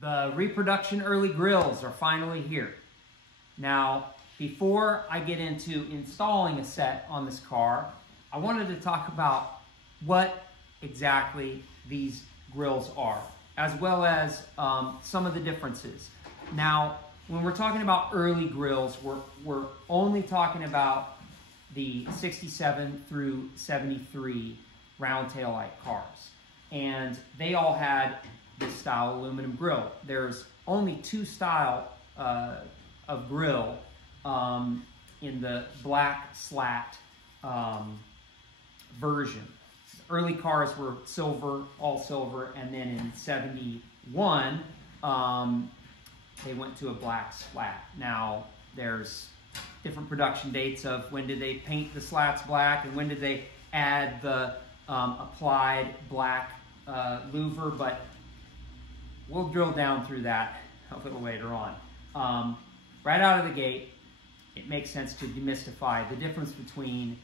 The reproduction early grills are finally here. Now, before I get into installing a set on this car, I wanted to talk about what exactly these grills are, as well as some of the differences. Now, when we're talking about early grills, we're only talking about the 67 through 73 round tail light cars. And they all had this style aluminum grill. There's only two style of grill in the black slat version. Early cars were silver, all silver, and then in 71, they went to a black slat. Now, there's different production dates of when did they paint the slats black and when did they add the applied black louver, but we'll drill down through that a little later on. Right out of the gate, it makes sense to demystify the difference between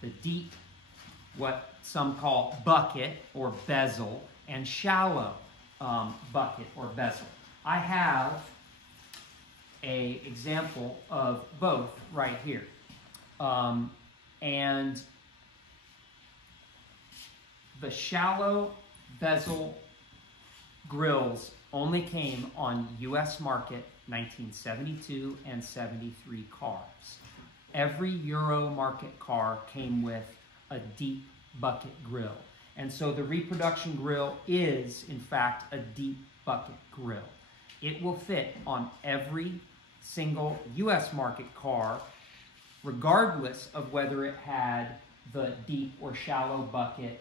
the deep, what some call bucket or bezel, and shallow bucket or bezel. I have an example of both right here. And the shallow bezel grills only came on US market 1972 and 73 cars. Every Euro market car came with a deep bucket grill. And so the reproduction grill is, in fact, a deep bucket grill. It will fit on every single US market car, regardless of whether it had the deep or shallow bucket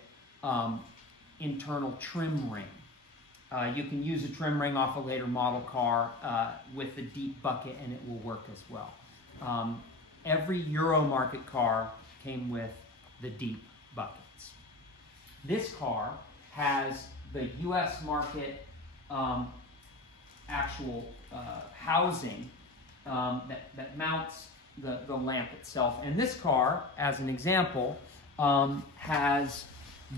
internal trim ring. You can use a trim ring off a later model car with the deep bucket and it will work as well. Every Euro market car came with the deep buckets. This car has the US market actual housing that mounts the lamp itself. And this car, as an example, has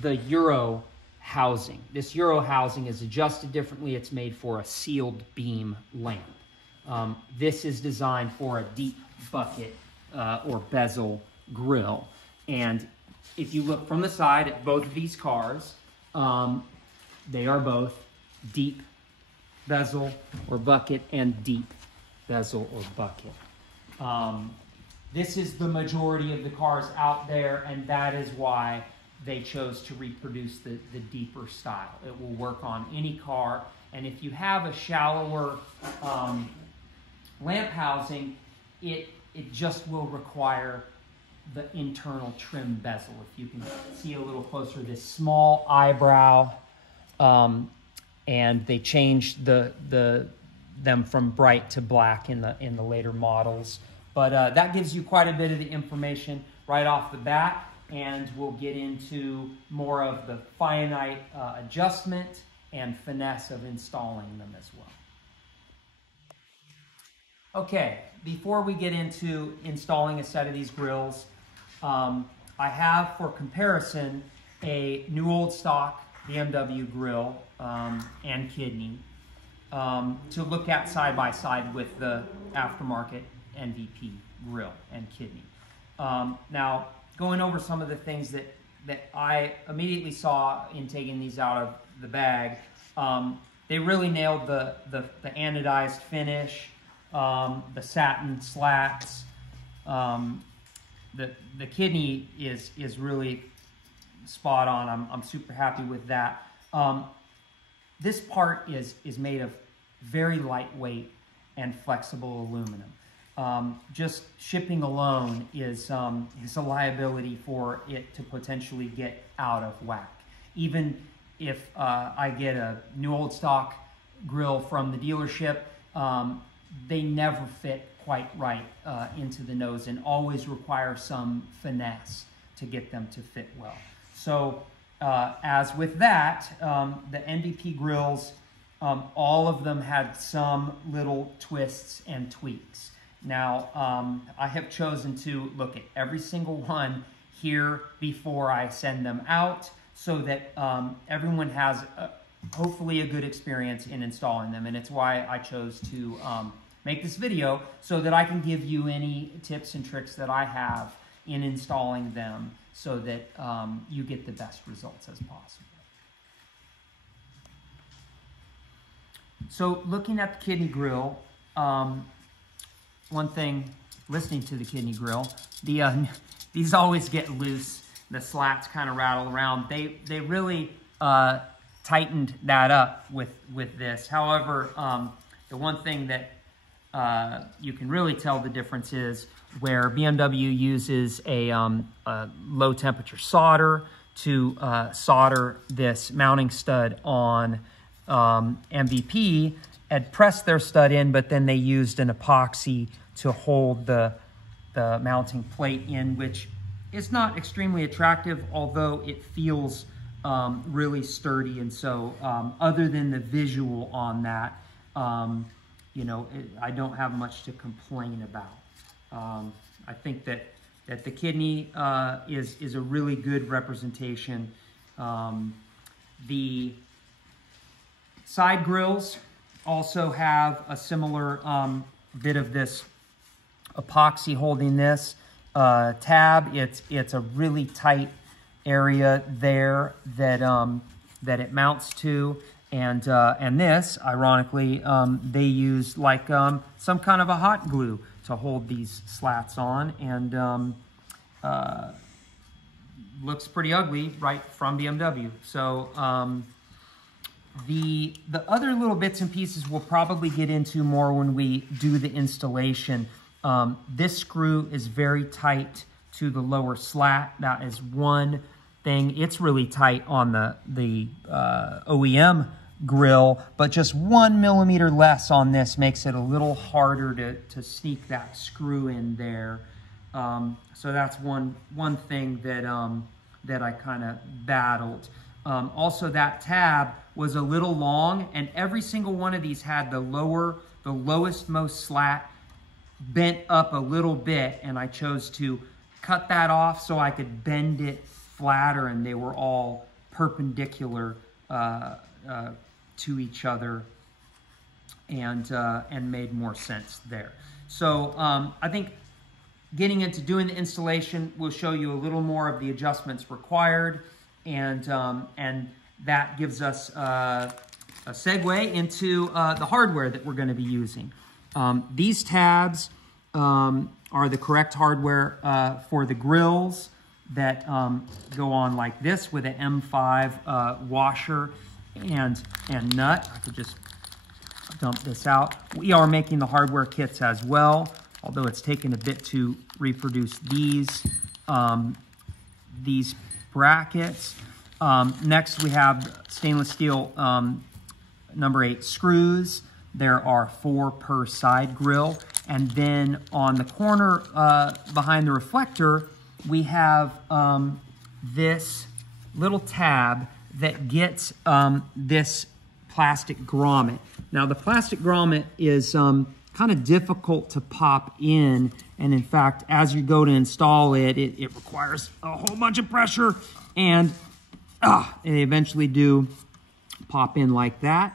the Euro housing. This Euro housing is adjusted differently. It's made for a sealed beam lamp. This is designed for a deep bucket or bezel grill. And if you look from the side at both of these cars, they are both deep bezel or bucket and deep bezel or bucket. This is the majority of the cars out there, and that is why they chose to reproduce the deeper style. It will work on any car, and if you have a shallower lamp housing, it just will require the internal trim bezel. If you can see a little closer, this small eyebrow, and they changed them from bright to black in the later models. But that gives you quite a bit of the information right off the bat, and we'll get into more of the finite adjustment and finesse of installing them as well. Okay, before we get into installing a set of these grills, I have for comparison a new old stock BMW grill and kidney to look at side by side with the aftermarket MVP grill and kidney. Now, going over some of the things that I immediately saw in taking these out of the bag, they really nailed the anodized finish, the satin slats. The kidney is really spot on. I'm super happy with that. This part is made of very lightweight and flexible aluminum. Just shipping alone is a liability for it to potentially get out of whack. Even if I get a new old stock grill from the dealership, they never fit quite right into the nose and always require some finesse to get them to fit well. So as with that, the MVP grills, all of them had some little twists and tweaks. Now, I have chosen to look at every single one here before I send them out so that everyone has hopefully a good experience in installing them. And it's why I chose to make this video, so that I can give you any tips and tricks that I have in installing them, so that you get the best results as possible. So looking at the kidney grill, one thing, listening to the kidney grill, these always get loose. The slats kind of rattle around. They really tightened that up with this. However, the one thing that you can really tell the difference is where BMW uses a low temperature solder to solder this mounting stud on MVP, had pressed their stud in, but then they used an epoxy to hold the mounting plate in, which is not extremely attractive, although it feels really sturdy. And so other than the visual on that, you know, I don't have much to complain about. I think that the kidney is a really good representation. The side grills also have a similar bit of this epoxy holding this tab. It's a really tight area there that it mounts to. And this, ironically, they use like some kind of a hot glue to hold these slats on, and looks pretty ugly right from BMW. So the other little bits and pieces we'll probably get into more when we do the installation. This screw is very tight to the lower slat. That is one thing. It's really tight on the OEM grill, but just 1 millimeter less on this makes it a little harder to sneak that screw in there. So that's one thing that I kind of battled. Also, that tab was a little long, and every single one of these had the lowest most slat bent up a little bit, and I chose to cut that off so I could bend it flatter, and they were all perpendicular to each other, and made more sense there. So I think getting into doing the installation will show you a little more of the adjustments required, and that gives us a segue into the hardware that we're going to be using. These tabs are the correct hardware for the grills that go on like this with an M5 washer and nut. I could just dump this out. We are making the hardware kits as well, although it's taken a bit to reproduce these brackets. Next, we have stainless steel number 8 screws. There are 4 per side grill. And then on the corner behind the reflector, we have this little tab that gets this plastic grommet. Now, the plastic grommet is kind of difficult to pop in, and in fact, as you go to install it, it requires a whole bunch of pressure, and they eventually do pop in like that.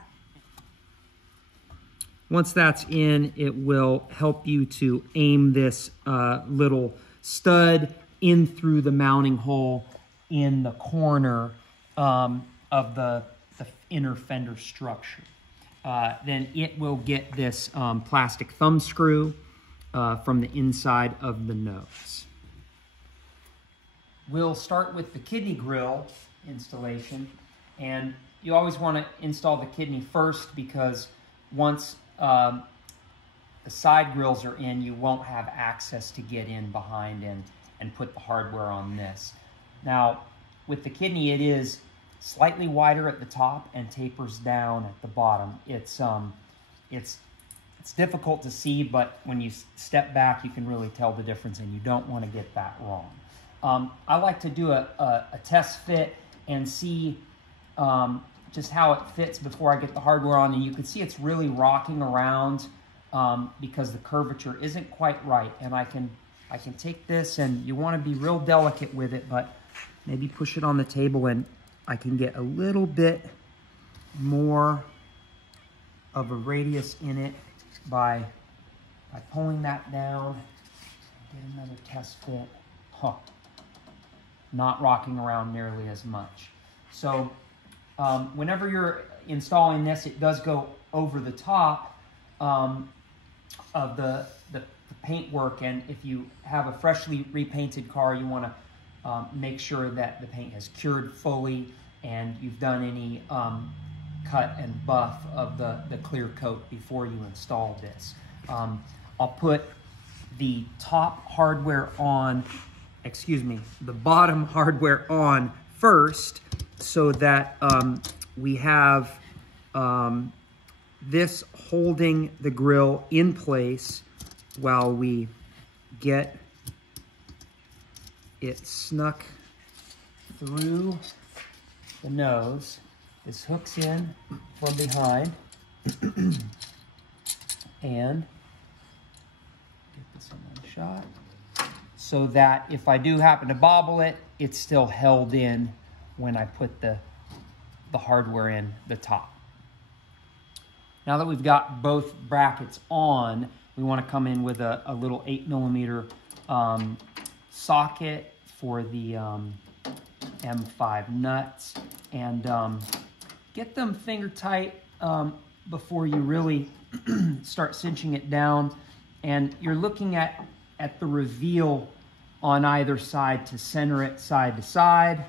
Once that's in, it will help you to aim this little stud in through the mounting hole in the corner of the inner fender structure. Then it will get this plastic thumb screw from the inside of the nose. We'll start with the kidney grill installation, and you always want to install the kidney first, because once the side grills are in, you won't have access to get in behind and put the hardware on this. Now, with the kidney, it is slightly wider at the top and tapers down at the bottom. It's difficult to see, but when you step back, you can really tell the difference, and you don't want to get that wrong. I like to do a test fit and see just how it fits before I get the hardware on, and you can see it's really rocking around because the curvature isn't quite right. And I can take this, and you want to be real delicate with it, but maybe push it on the table, and I can get a little bit more of a radius in it by pulling that down. Get another test fit. Huh. Not rocking around nearly as much. So whenever you're installing this, it does go over the top of the paint work, and if you have a freshly repainted car, you want to make sure that the paint has cured fully and you've done any cut and buff of the clear coat before you install this. I'll put the top hardware on, the bottom hardware on first, so that we have this holding the grill in place while we get it snuck through the nose. This hooks in from behind and get this in one shot so that if I do happen to bobble it, it's still held in when I put the hardware in the top. Now that we've got both brackets on, we want to come in with a little 8mm socket for the M5 nuts, and get them finger tight before you really start cinching it down. And you're looking at the reveal on either side to center it side to side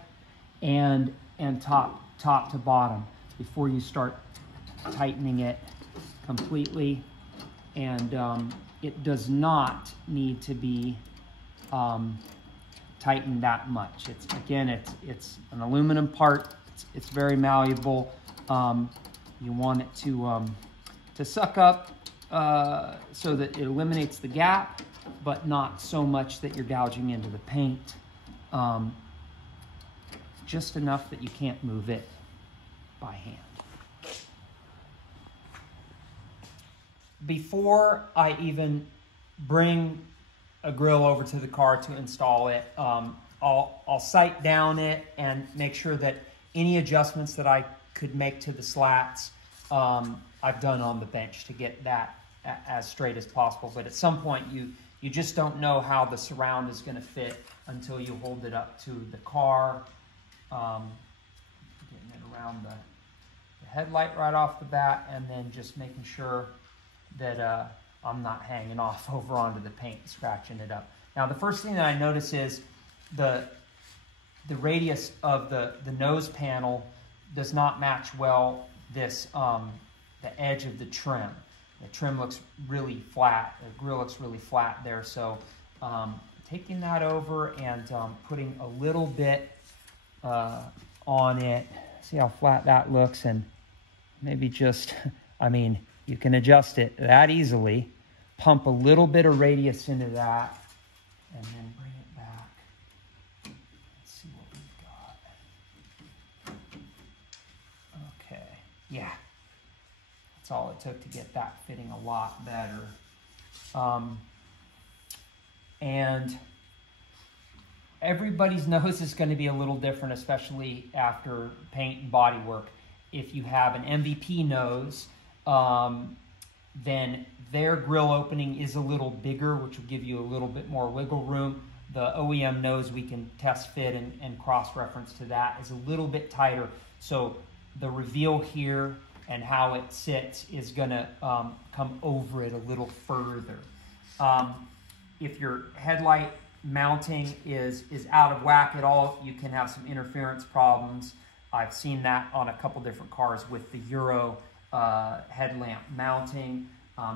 and top to bottom before you start tightening it completely. And it does not need to be tightened that much. It's an aluminum part. It's very malleable. You want it to suck up so that it eliminates the gap, but not so much that you're gouging into the paint. Just enough that you can't move it by hand. Before I even bring a grill over to the car to install it, I'll sight down it and make sure that any adjustments that I could make to the slats, I've done on the bench to get that as straight as possible. But at some point, you just don't know how the surround is going to fit until you hold it up to the car. Getting it around the headlight right off the bat, and then just making sure that I'm not hanging off over onto the paint, scratching it up. Now, the first thing that I notice is the radius of the nose panel does not match well this the edge of the trim. The trim looks really flat. The grill looks really flat there. So taking that over and putting a little bit on it. See how flat that looks, and maybe just, you can adjust it that easily. Pump a little bit of radius into that, and then bring it back. Let's see what we've got. Okay, yeah. That's all it took to get that fitting a lot better. And everybody's nose is going to be a little different, especially after paint and body work. If you have an MVP nose, then their grill opening is a little bigger, which will give you a little bit more wiggle room. The OEM nose, we can test fit and cross-reference to that, is a little bit tighter. So the reveal here and how it sits is going to come over it a little further. If your headlight mounting is out of whack at all, you can have some interference problems. I've seen that on a couple different cars with the Euro headlamp mounting.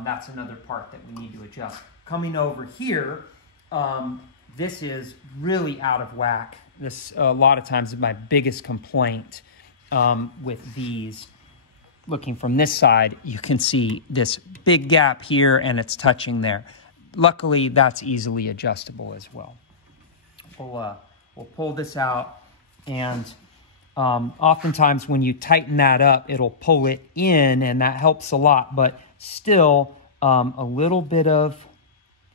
That's another part that we need to adjust. Coming over here, this is really out of whack. This a lot of times is my biggest complaint with these. Looking from this side, you can see this big gap here and it's touching there. Luckily, that's easily adjustable as well. We'll pull this out, and oftentimes when you tighten that up, it'll pull it in, and that helps a lot, but still a little bit of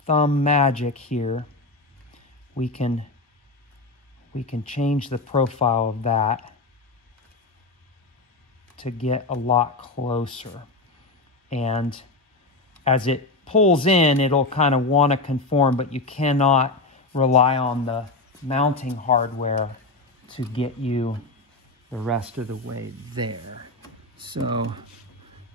thumb magic here. We can change the profile of that to get a lot closer. And as it pulls in, it'll kind of want to conform, but you cannot rely on the mounting hardware to get you the rest of the way there. So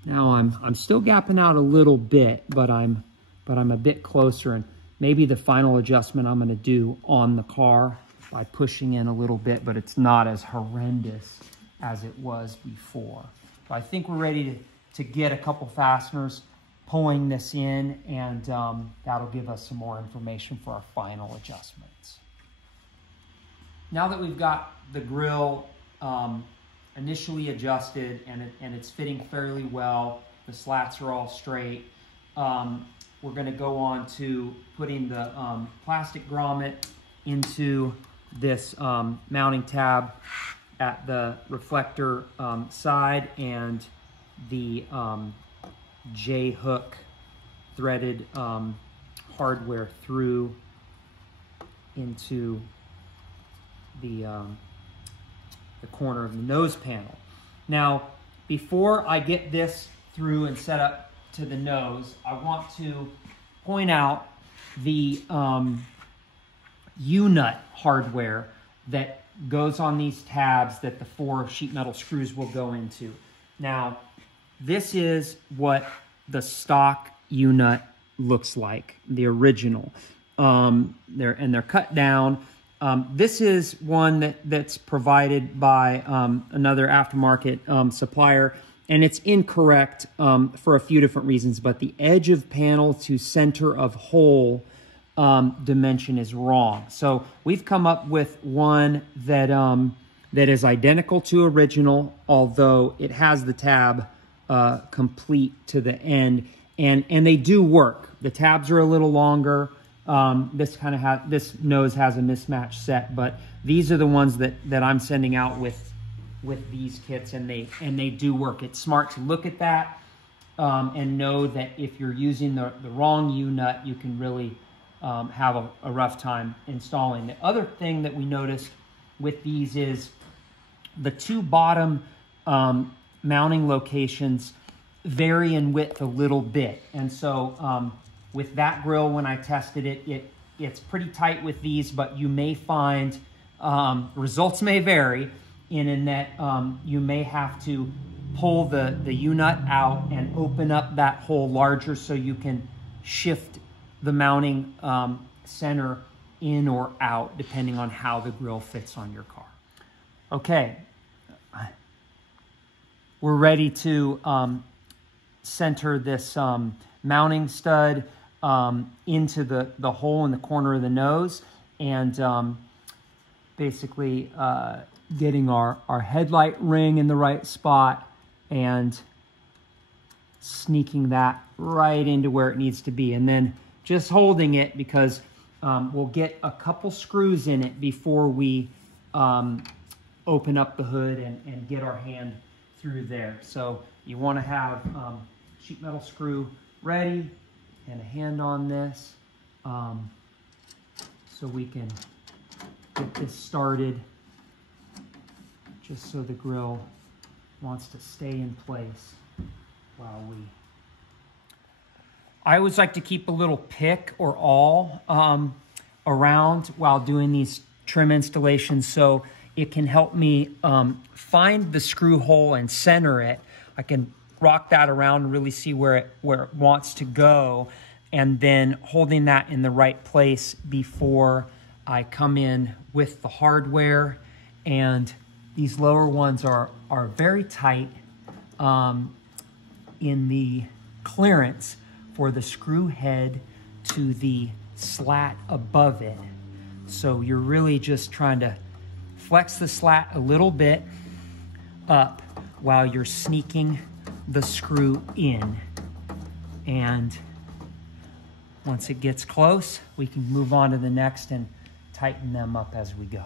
now I'm still gapping out a little bit, but I'm a bit closer, and maybe the final adjustment I'm going to do on the car by pushing in a little bit, but it's not as horrendous as it was before. So I think we're ready to get a couple fasteners pulling this in, and that'll give us some more information for our final adjustments. Now that we've got the grill initially adjusted and it's fitting fairly well, the slats are all straight, we're going to go on to putting the plastic grommet into this mounting tab at the reflector side, and the J-hook threaded hardware through into the corner of the nose panel. Now, before I get this through and set up to the nose, I want to point out the U-nut hardware that goes on these tabs that the 4 sheet metal screws will go into. Now, this is what the stock U-nut looks like, the original. They're cut down. This is one that's provided by another aftermarket supplier, and it's incorrect for a few different reasons, but the edge of panel to center of hole dimension is wrong. So we've come up with one that is identical to original, although it has the tab complete to the end, and they do work. The tabs are a little longer. This nose has a mismatched set, but these are the ones that I'm sending out with these kits, and they do work. It's smart to look at that and know that if you're using the wrong U-nut, you can really have a rough time installing. The other thing that we noticed with these is the 2 bottom mounting locations vary in width a little bit, and so with that grill, when I tested it, it's pretty tight with these, but you may find results may vary in that you may have to pull the U-nut out and open up that hole larger so you can shift the mounting center in or out depending on how the grill fits on your car. Okay, we're ready to center this mounting stud into the hole in the corner of the nose, and basically getting our headlight ring in the right spot and sneaking that right into where it needs to be, and then just holding it because we'll get a couple screws in it before we open up the hood and get our hand through there. So you want to have sheet metal screw ready and a hand on this so we can get this started, just so the grill wants to stay in place while we... I always like to keep a little pick or awl around while doing these trim installations, so it can help me find the screw hole and center it. I can rock that around and really see where it wants to go, and then holding that in the right place before I come in with the hardware. And these lower ones are very tight in the clearance for the screw head to the slat above it. So you're really just trying to flex the slat a little bit up while you're sneaking the screw in. And once it gets close, we can move on to the next and tighten them up as we go.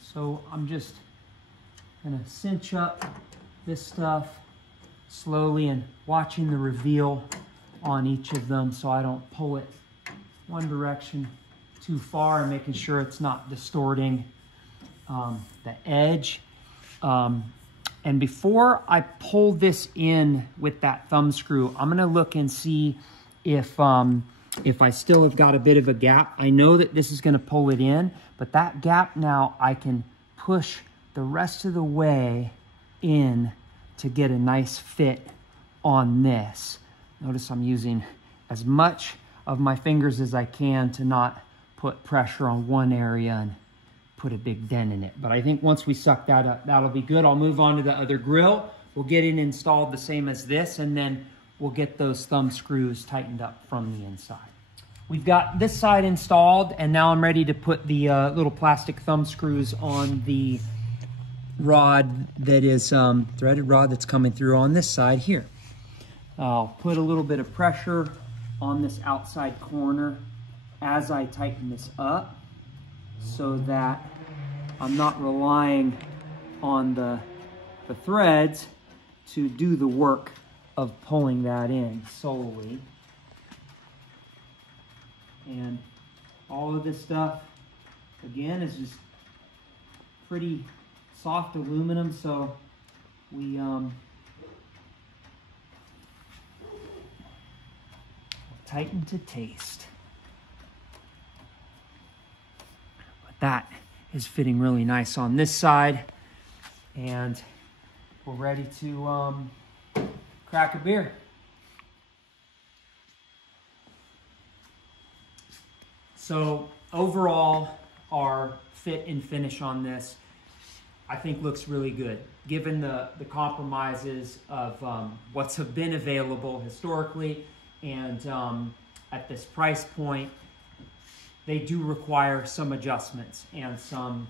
So I'm just gonna cinch up this stuff slowly and watching the reveal on each of them so I don't pull it one direction too far, and making sure it's not distorting the edge And before I pull this in with that thumb screw, I'm gonna look and see if I still have got a bit of a gap. I know that this is gonna pull it in, but that gap now I can push the rest of the way in to get a nice fit on this. Notice I'm using as much of my fingers as I can to not put pressure on one area and put a big dent in it. But I think once we suck that up, that'll be good. I'll move on to the other grill. We'll get it installed the same as this, and then we'll get those thumb screws tightened up from the inside. We've got this side installed, and now I'm ready to put the little plastic thumb screws on the rod that is threaded rod that's coming through on this side here. I'll put a little bit of pressure on this outside corner as I tighten this up, so that I'm not relying on the threads to do the work of pulling that in solely. And all of this stuff, again, is just pretty soft aluminum, so we tighten to taste. That is fitting really nice on this side, and we're ready to crack a beer. So overall, our fit and finish on this, I think, looks really good. Given the compromises of what's been available historically, and at this price point, they do require some adjustments and some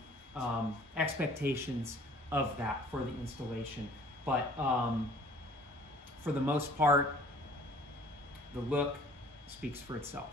expectations of that for the installation. But for the most part, the look speaks for itself.